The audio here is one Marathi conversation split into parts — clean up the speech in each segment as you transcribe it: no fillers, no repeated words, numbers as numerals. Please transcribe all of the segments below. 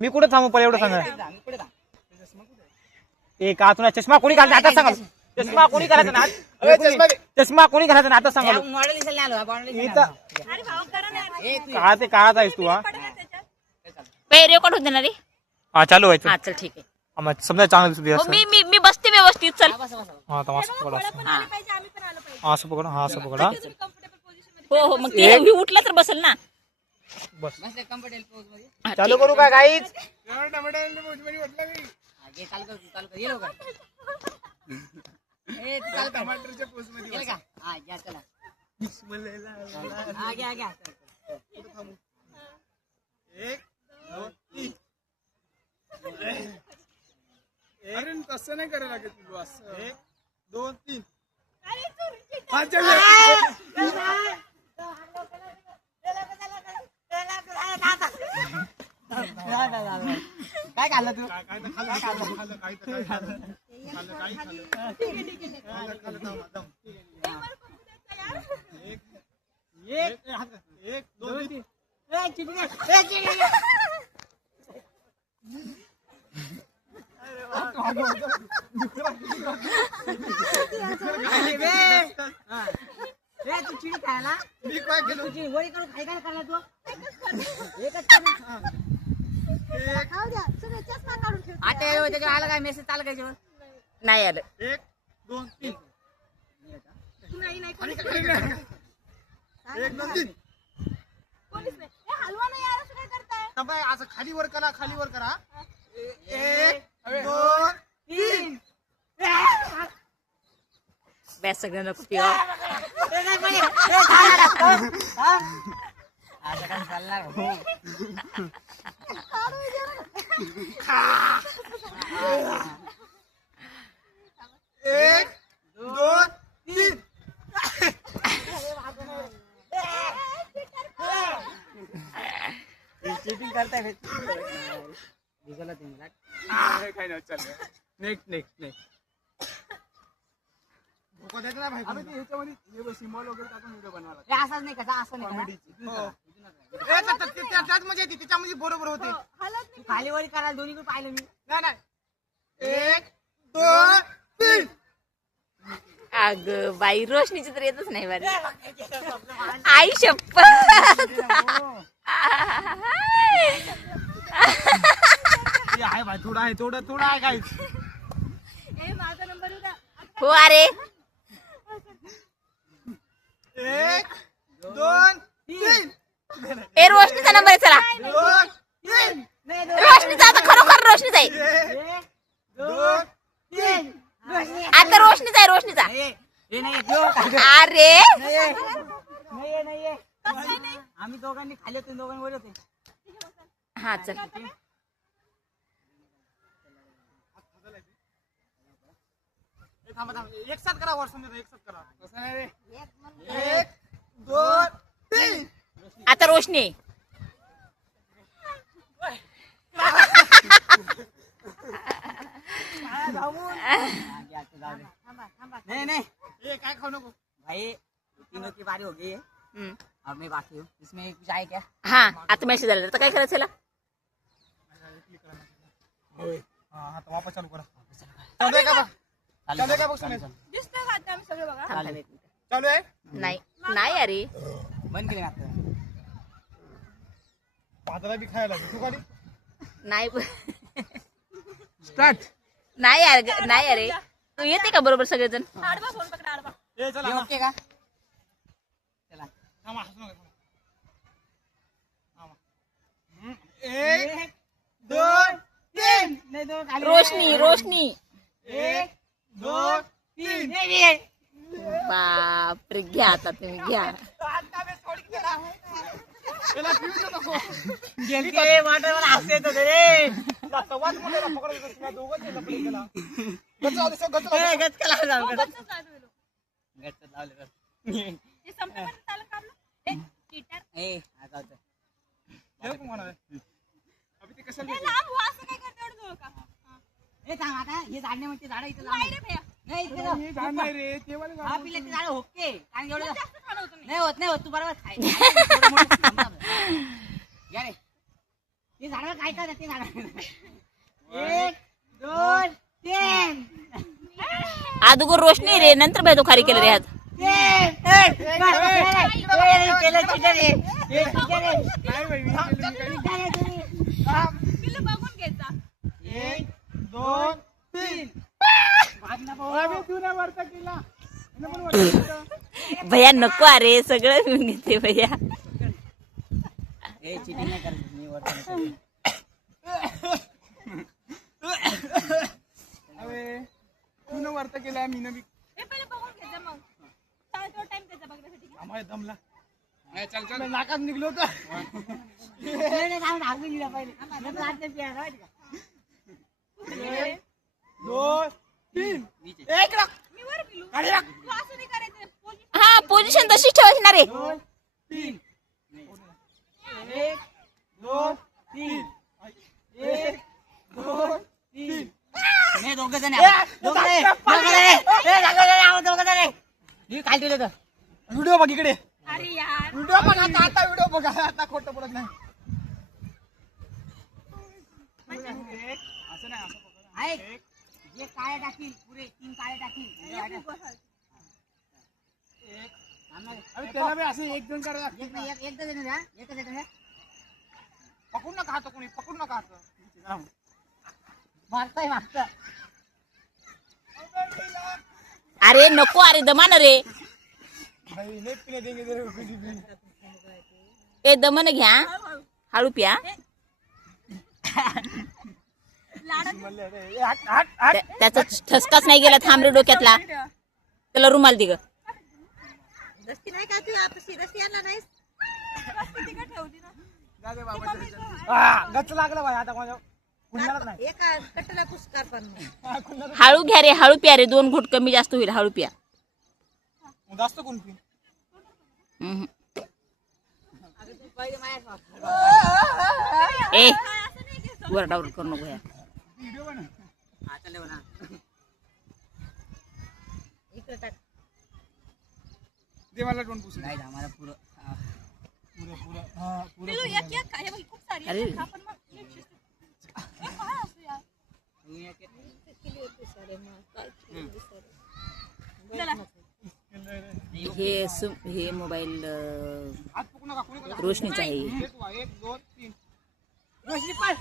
मी कुठे थांबू पण एवढं सांगा. मी पुढे थांब. एक तुला चष्मा कोणी घालत आता सांगा. चष्मा कोणी घालायचा ना चष्मा कोणी घालायचा ना आता सांगा. मॉडेल दिसायला आलो मॉडेल इथं काळा ते काळाच आहेस तू. हा रेकॉर्ड होते ना रे. हा चालू व्हायचं. हा चल ठीक आहे. समजा चांगलं दिसू दे हो, असं. मी बसते व्यवस्थित चल. हा तर असं पकडा असं. हा असं पकडा हा असं पकडा. हो हो मग ते उठला तर बसेल ना. बस मस्त कम्फर्टेबल पोज मध्ये चालू करू का गाईच. घे चालू कर ये लवकर ए तू चालू टमाटरच्या पोज मध्ये गेलं का हा घ्या चला हा घ्या एक दोन तीन. अरे तसं नाही करायला लागेल तुझं असं. एक दोन तीन. काय खाल्लं तू एक दोन तीन. तू चिडी खायला मी काय केलं. तुझी वडी करून खाय काय करला तू एकच आता त्याच्यावर आला काय मेसेज आला काय जेवण नाही आलं. एक दोन तीन. एक दोन तीन. बाय असं खाली वर करा एक दोन तीन. बॅस सगळं नको पिऊ. एक दोन तीन. चीटिंग करताय नेक्स्ट ह्याच्यामध्ये सिम्बॉल वगैरे टाकून व्हिडिओ बनवायला. असंच नाही कसा असं नाही त्यात मजा येते त्याच्यामध्ये बरोबर होते. खाली वरी करायला दोन्ही पण पाहिलं मी नाही एक दोन तीन. अग बाई रोशनीची तर येतच नाही बरं. आई शपथ. आहे भाई थोडा आहे थोडा आहे काय. हो अरे एक दोन तीन. ए रोशनीचा नंबर आहे चला. दोन तीन. रोशनीचा आता खरोखर रोशनीचा आहे. एक दोन तीन. आता रोशनीचा आहे रोशनीचा. अरे नाही आम्ही दोघांनी खाली होते दोघांनी वर होते. हा चल. एक साथ करा वर समजा एक साथ करा. कसं नाही रे. एक दोन तीन. आता रोशनी आहे. नहीं ये काय खाऊ नको भाई तीनों की बारी हो गई है और मैं बाकी हूँ. इसमें कुछ आए क्या हा आता मेसेज आला तर काय करायचं याला. हा तर वापस चालू करा. चालू आहे का बघ सुनेश. थांब एक मिनिट. चालू आहे. नाही नाही अरे बंद केले आता भाताला बी खायला तू खाली नाही स्टार्ट. नाही यार नाही अरे तू येते का बरोबर सगळेजण. ए चला ये ओके का चला थांबा हसू नका. एक दोन तीन. नहीं दो खाली रोशनी रोशनी. एक दोन तीन. बापरे घ्या आता तुम्ही घ्या. त्याला पिऊच नको. गेलते वाटर वाला हसते तो रे तवाच मला पकडत होता. दोघंच आहे लपडे त्याला. गच्च गच कला जाऊ गच लावले बस ए आता अभी ते कशाला ए सांग आता हे झाड नाही म्हणते झाड इथं नाही इथे जाऊ. हे झाड नाही रे ते वाले हा पिल्याचे झाड ओके कारण एवढं नाही होत तू बरोबर खाय या रे ते झाड काय काय ते झाड 1 2 3 अगोदर रोशनी रे नंतर बाय तो खाली केलं रे हात भैया नको अरे सगळं घेऊन घेते भैया चिटिंग नाही करायची मी वरती तू वर्त केला मी बी पहिले बघून घ्यायचं मग थोडा टाइम त्याचा बघण्यासाठी आम्हाला दमला चल चल नाकात निघलो तर दोन तीन एक लाख मी वर गेलो गाडी लाख तू असं नाही करायचं हा पोझिशन तशीच ठेवायची ना रे दोन तीन 1 2 3 1 2 3 नाही दोघं जण काय दिलं तर व्हिडिओ बघ इकडे अरे यार व्हिडिओ पण आता आता व्हिडिओ बघा आता खोटं बोलत नाही असं नाही असं पकड. ऐक जे काळे टाकील पुरे 3 काळे टाकील अरे त्याला बी असं एक दोन करा एकदा देणार द्या एकच देणार पकडून नका हात कोणी पकडून नका हात मागताय मागता अरे नको अरे दमान रे भाई नहीं पीने देंगे तेरे को कुछ भी ते दमन घ्या हळू प्या ए, हट हट हट त्याचा ठसकाच नाही गेला थांब रे डोक्यातला त्याला रुमाल दि ग दस्ती नाही का तू आपली दस्ती आणला नाहीस दस्ती का ठेवली ना जा दे बाबा गच लागलं भाई आता माझ्या कुणालाच नाही एका कट्टला पुष्कार पण हा, कुणाला हळू घ्या रे हळू प्या रे 2 घुट कमी जास्त होईल हळू प्या जास्त कोण पी हम्म. ए वरडावर करू नको ह्या व्हिडिओ बना हा चले बना इकडे टाक दे मला दोन पुसून नाही आम्हाला पुरं पुरं पुरं हा पुरं पिलू एक एक काय बाई खूप सारी अरे. आहे. हा पण मग एक शिस्त. ए, काय असं यार चला हे मोबाईल हात पकडू नका कोणी कोणी रोशनीचा आहे 1 2 3 रोशनी पाय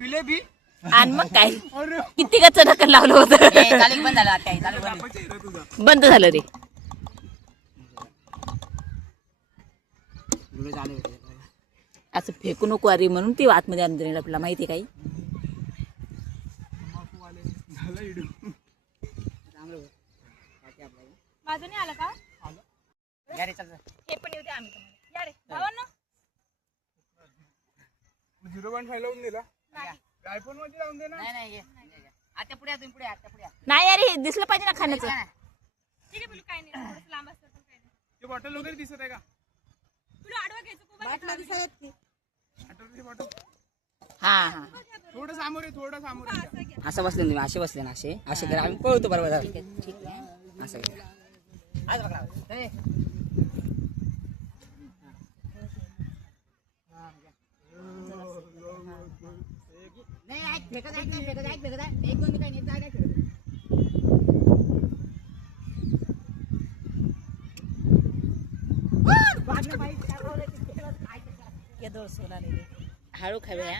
पिले बी आणि मग काय अरे किती गच्च ढकल लावलं होतं चालेल बंद झालं आता चालेल बंद तुझा बंद झालं रे व्हिडिओ चालू होते असं फेकू नको अरे म्हणून ती आतमध्ये आणून आपल्याला माहिती काही झालं व्हिडिओ चांगलं होतं. बाकी आपलं माझं नाही आलं का या रे चल चल. हे पण येऊ दे आम्ही तुम्हाला. या रे भावांनो 0.5 लावून दिला आयफोन मध्ये लावून दे ना नाही नाही ये. आता पुढे या, तुम्ही पुढे या, आता पुढे या. नाही अरे हे दिसलं पाहिजे ना खाण्याचं ठीक आहे पिलू काय नाही थोडंसं लांब असतं पण काय नाही ते बॉटल वगैरे दिसत आहे का पिलू आडवा घ्यायचं खूप आठवते बॉटल हा हा थोडं सामोर आहे थोडं सामोर आहे. असं बसले ना तुम्ही असे बसले ना असे करा आम्ही पळतो बरोबर झालं. ठीक आहे असं करा. आज बघा ए. नाही ऐक फेकत ऐक नाही फेकत ऐक फेकत आहे 1 2 काही नाही काय फेकत हळू खावे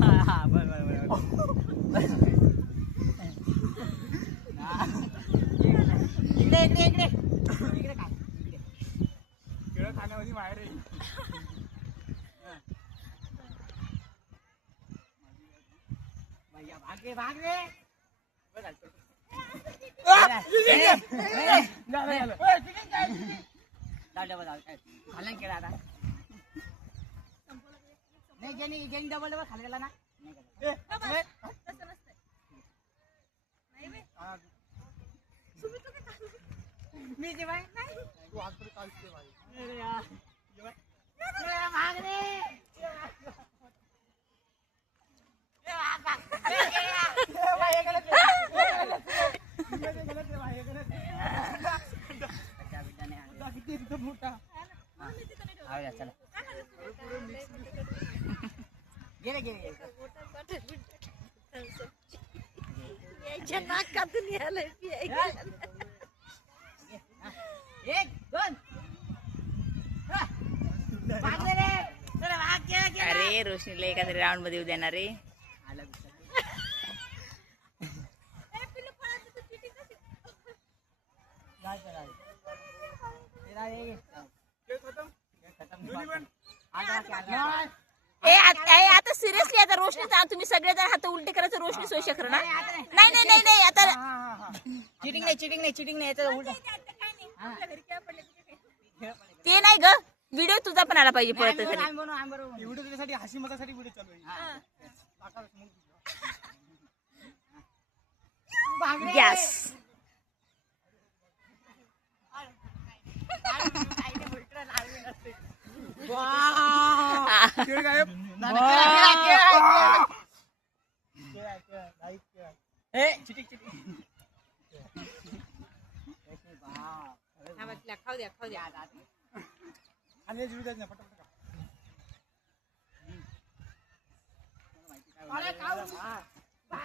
हा इकडे इकडे इकडे इकडे काय इकडे केळं खाण्यामध्ये बाहेर आहे भैया भाग रे भाग रे खाल्ला केला आता नाही ज्यांनी डबल डबल खाल्ला गेला ना नाही खाल्ला. तसं नसतंय नाही बे. तुम्ही तो काय खाल्लं? मी जेवाय तू आजपर्यंत काढते भाई भाग रे तिच्या नाकातून यायला एक दोन अरे रोशनीला एखाद्या राऊंड मध्ये येऊ देणार रे. आता सिरियसली आता रोशनी तुम्ही सगळेजण हात उलटे करायचं रोशनी सोय शकणार ना. नाही नाही नाही नाही आता चिटिंग नाही याचा उलट ते नाही ग. व्हिडिओ तुझा पण आला पाहिजे परत तरी. व्हिडिओ तुझ्यासाठी हसी मजासाठी व्हिडिओ चालू आहे. गॅस खेळ गायब. खाऊ द्या आणि जीव द्यायचं नाही पटापट.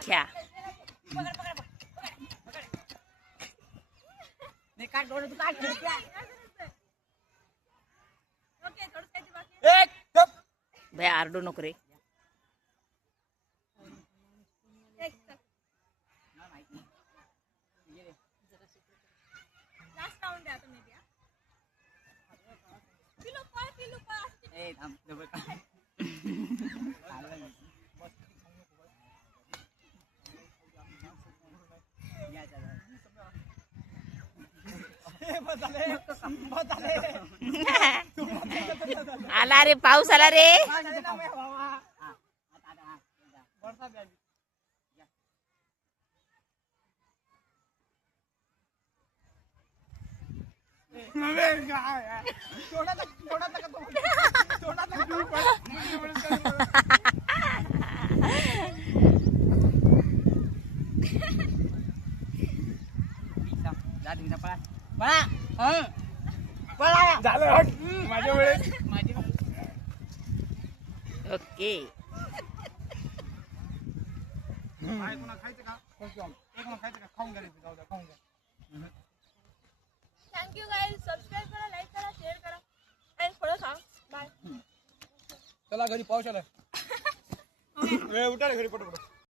घ्या. काट डोळे तू काट भया आरडू नको रे. आला रे पाऊस आला रे. झालं हट. माझ्या वेळेस ओके. काय कोणा खायचं का? एक कोणा खायचं का? खाऊन घ्या रे. जाऊ द्या, खाऊन घ्या. Thank you guys. सबस्क्राईब करा, लाईक करा, शेअर करा आणि थोडं सांग. बाय. चला घरी पाऊस आलाय. उठा रे घरी पटपट.